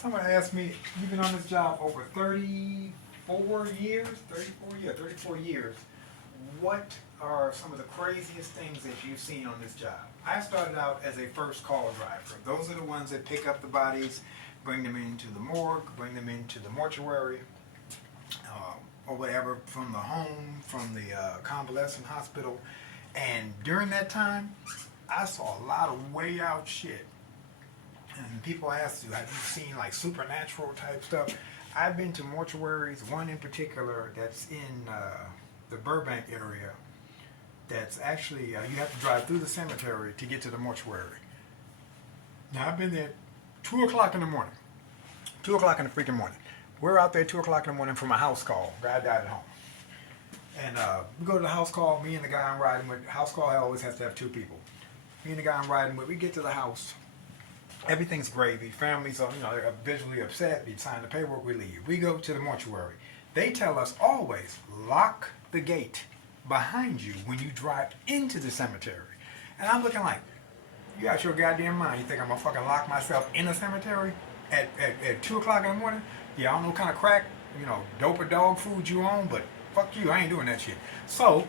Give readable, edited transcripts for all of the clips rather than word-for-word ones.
Someone asked me, you've been on this job over 34 years, 34 years. What are some of the craziest things that you've seen on this job? I started out as a first call driver. Those are the ones that pick up the bodies, bring them into the morgue, bring them into the mortuary, or whatever, from the home, from the convalescent hospital. And during that time, I saw a lot of way out shit. And people ask you, have you seen like supernatural type stuff? I've been to mortuaries, one in particular that's in the Burbank area. That's actually, you have to drive through the cemetery to get to the mortuary. Now I've been there 2 o'clock in the morning. 2 o'clock in the freaking morning. We're out there 2 o'clock in the morning from a house call. Guy died at home. And we go to the house call, me and the guy I'm riding with. House call always has to have 2 people. Me and the guy I'm riding with, we get to the house. Everything's gravy. Families are, they're visually upset. We sign the paperwork, we leave. We go to the mortuary. They tell us always, lock the gate behind you when you drive into the cemetery. And I'm looking like, you got your goddamn mind. You think I'm gonna fucking lock myself in a cemetery at 2 o'clock in the morning? Yeah, I don't know what kind of crack, dope or dog food you on, but fuck you, I ain't doing that shit. So,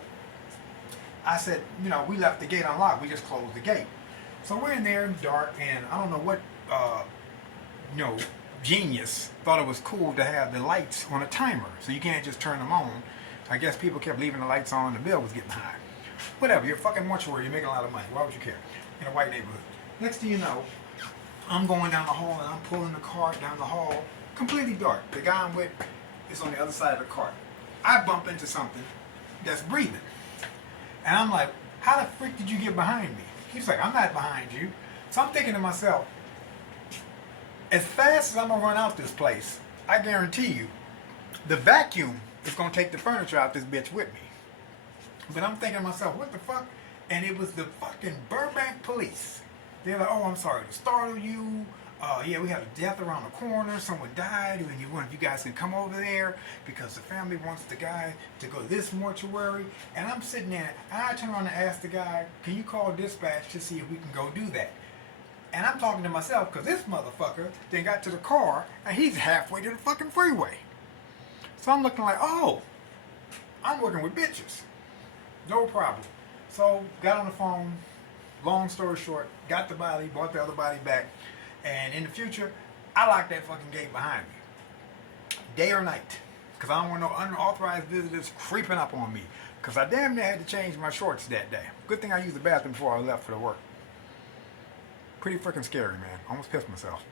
I said, we left the gate unlocked. We just closed the gate. So we're in there in the dark, and I don't know what, genius thought it was cool to have the lights on a timer, so you can't just turn them on. I guess people kept leaving the lights on, the bill was getting high. Whatever, you're fucking mortuary, you're making a lot of money. Why would you care? In a white neighborhood. Next thing you know, I'm going down the hall, and I'm pulling the cart down the hall, completely dark. The guy I'm with is on the other side of the cart. I bump into something that's breathing. And I'm like, how the frick did you get behind me? He's like, I'm not behind you. So I'm thinking to myself, as fast as I'm gonna run out this place, I guarantee you, the vacuum is gonna take the furniture out this bitch with me. But I'm thinking to myself, what the fuck? And it was the fucking Burbank police. They're like, oh, I'm sorry to startle you. Yeah, we have a death around the corner. Someone died, and one of you guys can come over there because the family wants the guy to go to this mortuary. And I'm sitting there, and I turn around and ask the guy, can you call dispatch to see if we can go do that? And I'm talking to myself because this motherfucker then got to the car, and he's halfway to the fucking freeway. So I'm looking like, oh, I'm working with bitches. No problem. So got on the phone, long story short, got the body, brought the other body back. And in the future, I lock that fucking gate behind me. Day or night. Because I don't want no unauthorized visitors creeping up on me. Because I damn near had to change my shorts that day. Good thing I used the bathroom before I left for the work. Pretty freaking scary, man. Almost pissed myself.